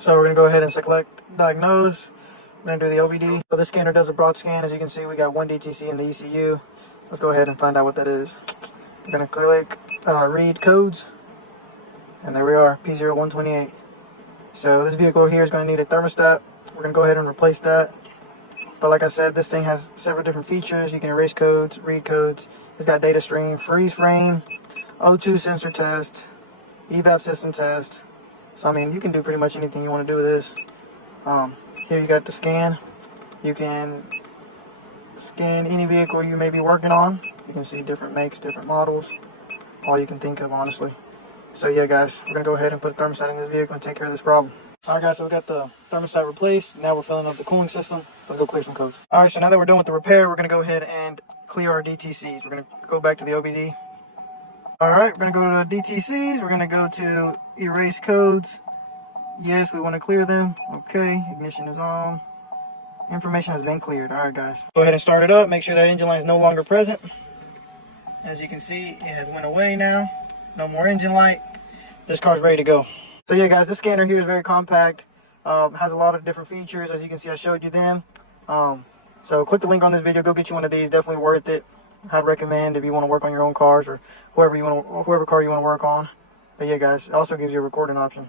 So we're gonna go ahead and select diagnose. We're gonna do the OBD. So this scanner does a broad scan. As you can see, we got one DTC in the ECU. Let's go ahead and find out what that is. We're gonna click read codes, and there we are, P0128. So this vehicle here is gonna need a thermostat. We're gonna go ahead and replace that. But like I said, this thing has several different features. You can erase codes, read codes. It's got data stream, freeze frame, O2 sensor test, evap system test. So I mean, you can do pretty much anything you want to do with this. Here you got the scan. You can scan any vehicle you may be working on. You can see different makes, different models, all you can think of, honestly. So yeah, guys, we're gonna go ahead and put a thermostat in this vehicle and take care of this problem. All right, guys, so we got the thermostat replaced. Now we're filling up the cooling system. Let's go clear some codes. All right, so now that we're done with the repair, we're gonna go ahead and clear our DTCs. We're gonna go back to the OBD. All right, we're gonna go to the DTCs. We're gonna go to erase codes. Yes, we want to clear them. Okay, ignition is on. Information has been cleared. All right, guys. Go ahead and start it up. Make sure that engine light is no longer present. As you can see, it has went away now. No more engine light. This car's ready to go. So yeah, guys, this scanner here is very compact. Has a lot of different features. As you can see, I showed you them. So click the link on this video. Go get you one of these. Definitely worth it. I'd recommend if you want to work on your own cars or whoever car you want to work on. But yeah, guys, it also gives you a recording option.